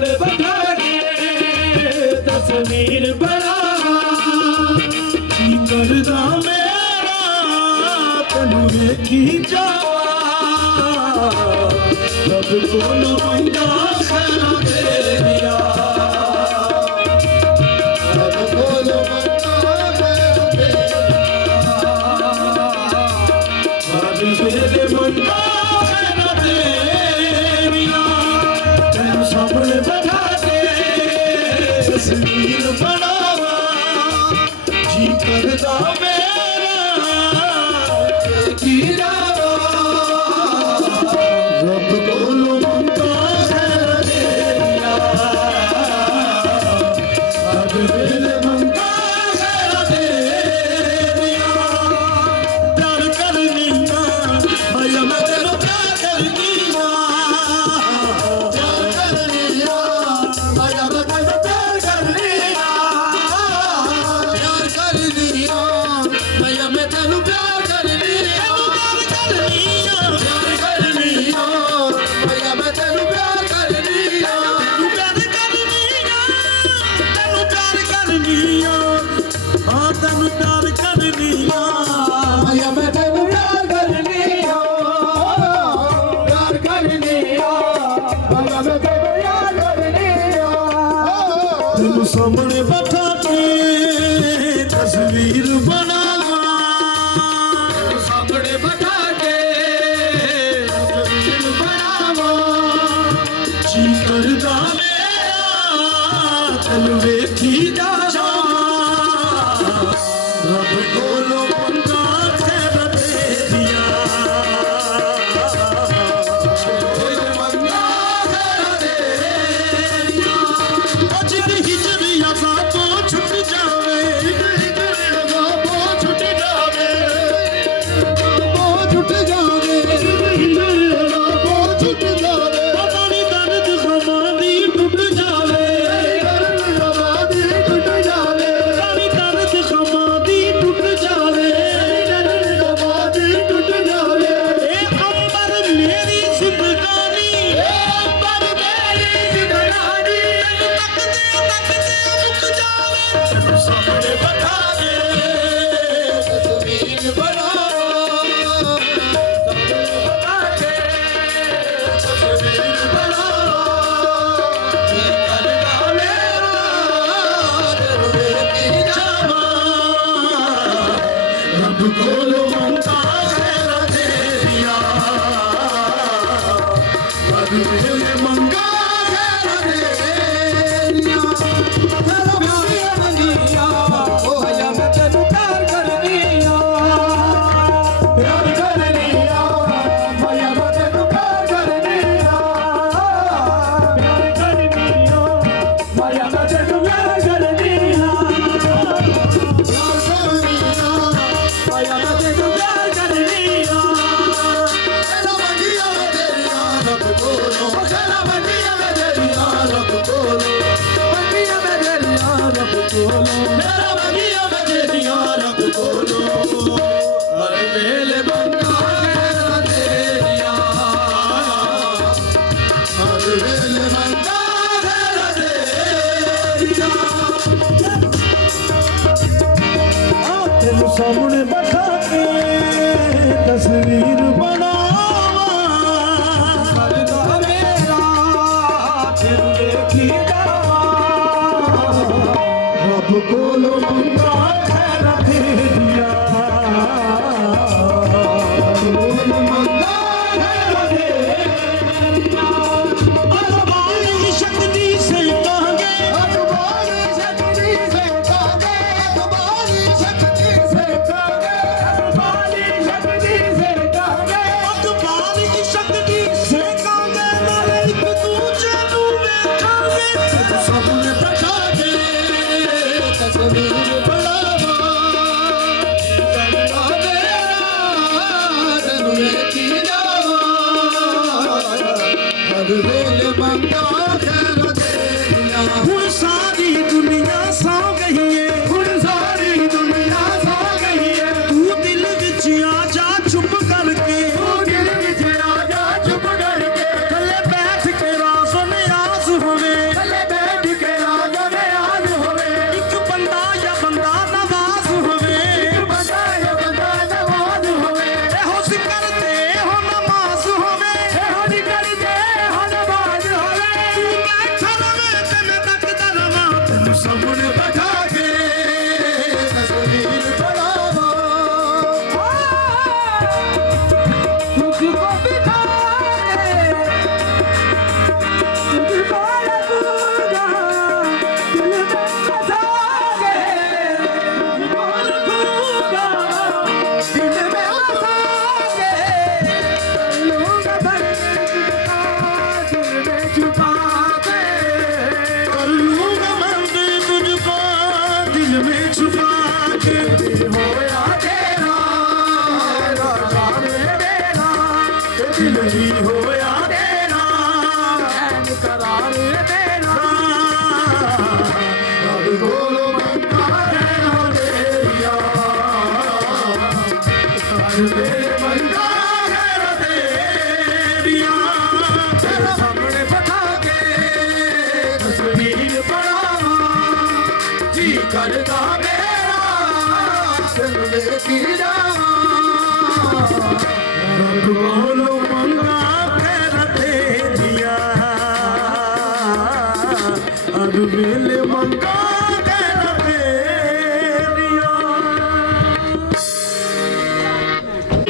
सामने बैठा के तस्वीर बनावा की करदा मेरा तैनू वेखी जावा रब कोलों मंगा खैर तेरिया रब कोलों मंगा खैर तेरिया रब तेरे मंगा खैर तेरिया तैनू सामने बैठा के तस्वीर बनावा जी करदा मेरा की जावा रब कोलों मंगा खैर तेरिया रब तेरे मंगा खैर तेरिया प्यार करनी ना भैया मैं तेनू प्यार करनी ना प्यार करनी ना भैया मैं तेनू प्यार करनी ना प्यार करनी ना भैया मैं तेनू प्यार करनी ना प्यार करनी ना भैया मैं तेनू प्यार करनी ना प्यार करनी ना तेनू प्यार करनी ना हाँ तेनू प्यार करनी ना भैया मैं तेनू प्यार करनी ना प्यार करनी ना भैया मैं तेनू प्यार करनी ना तेनू सामने बैठा के तस्वीर बनावा सामने बैठा के तस्वीर बनावा जी करदा मेरा तैनू वेखी जावा रब कोलों मंगा खैर तेरिया मंगा खैर तेरिया अज हिजरिया तो छुट जावे हिजरिया छुट जावे छुट जावे हिजरिया छुट जावे पानी दर्द खमादी टूट जावे दर्द खमादी टूट जावे पानी दर्द खमादी टूट जावे दर्द खमादी टूट जावे ए अंबर मेरी जिंदगानी ए अंबर मेरी जिंदगानी तकते रुक जावे तेनू सामने बैठा के तस्वीर बनावा सामने बैठा के तस्वीर बनावा जी करदा मेरा तैनू वेखी जावा रब कोलों मंगा खैर तेरिया रब तेरे मंगा खैर तेरिया तेरा प्यार करनिया ओ भैया मैं तेनू प्यार करनिया प्यार करनिया भैया मैं तेनू प्यार करनिया प्यार करनिया भैया मैं तेनू प्यार करनिया प्यार करनिया भैया मैं तेनू प्यार करनिया तेरा मंगिया मैं तेरिया रब कोलों तेरा मंगिया मैं तेरिया रब कोलों मंगिया मैं तेरिया रब कोलों तेरा मंगिया मैं तेरिया रब कोलों हर वेले मंगा खैर तेरिया हर वेले मंगा खैर तेरिया तेनू सामने बैठा के तस्वीर बनावा करदा मेरा तैनू वेखी जावा रब कोलों मंगा खैर तेरिया कोलों मंगा खैर तेरिया अरमान शक्ति से कहांगे अरमान शक्ति से कहांगे अरमान शक्ति से कहांगे अरमान शक्ति से कहांगे अरमान शक्ति से कहांगे नाले एक दूजे नू वेखांगे सामने बैठा के तस्वीर बनावा ਸਾਹਮਣੇ ਬਿਠਾ ਕੇ ਤਸਵੀਰ ਬਣਾਵਾਂ तुझको बिठा के तुझको रखूंगा दिल में बसा के तुझको रखूंगा दिल में बसा के कर लूंगा दिल में छुपा के कर लूंगा मंदिर तुझको दिल में छुपा के होया तेरा राजा मेरा दिल ही होया तेरा चैन करार तेरा रब कोलो मंगा रहना तेरिया कर मेरे मंगा रहना तेरिया तेरे सामने बिठा के तस्वीर बनावां जी करदा मेरा दिल लेके जावां रब कोलो मंगा रहना तेरिया अब वेले मंगा